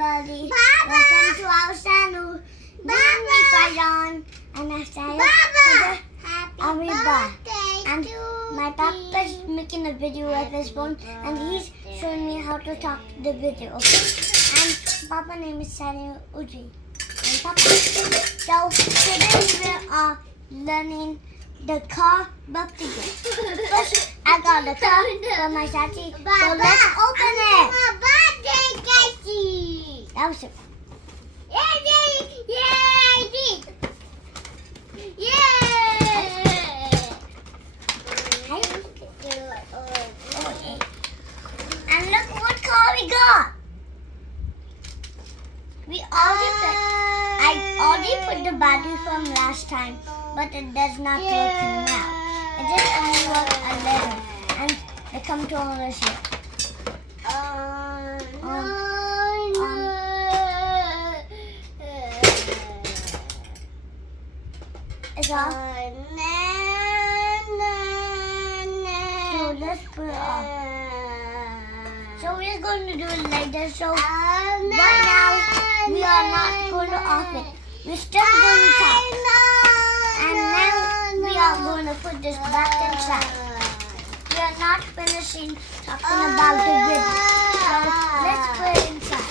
everybody. Baba. Welcome to our channel. Baba. And I say Baba. Happy birthday and my papa's making a video with his phone and he's showing me how to talk to the video, okay? And Papa's name is Sani Uji. And Papa. So today we are learning the car birthday gift. First, I got the car for my Sachi. So let's open it. My birthday, Casey. That was it. And look what car we got. I already put the battery from last time, but it does not work now. It just only works a little. And the controller is here. It's off. So let's put it off. So we're going to do it like this. So right now we are not going to off it. We're still going to talk. And now we are going to put this back inside. We are not finishing talking about the video. So let's put it inside.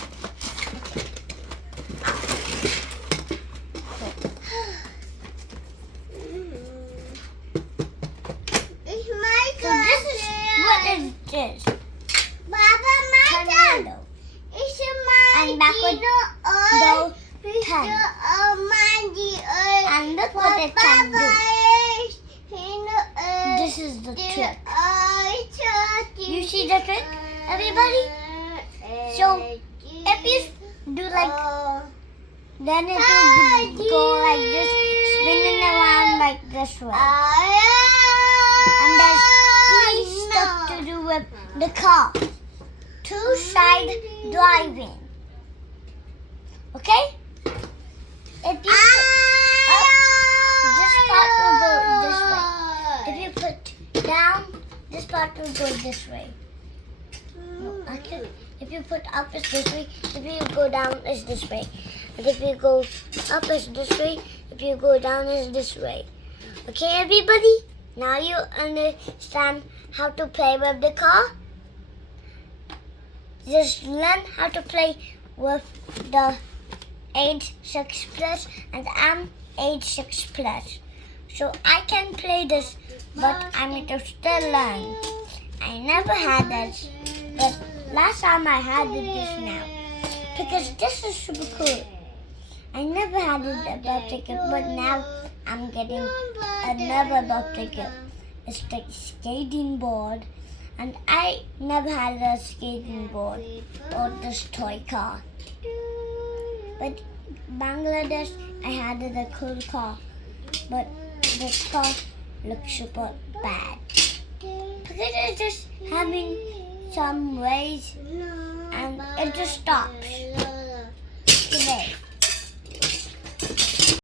So this is what it is. Baba, my Tornado. It's my And backward go 10. And look what it can do. This is the trick. You see the trick, everybody? So if you do like, then it will go like this, spinning around like this way. And there's 3 stuff to do with the car. 2-side driving. Okay? If you put up, this part will go this way. If you put down, this part will go this way. No, okay. If you put up, it's this way. If you go down, it's this way. And if you go up, it's this way. If you go down, it's this way. Okay, everybody? Now you understand how to play with the car? Just learn how to play with the age 6 plus, and I'm age 6 plus. So I can play this, but I need to still learn. I never had this, but last time I had this now. Because this is super cool. I never had a birthday gift, but now I'm getting another birthday gift. It's like skating board. And I never had a skating board or this toy car. But Bangladesh, I had a cool car. But this car looks super bad. Because it's just having some ways and it just stops.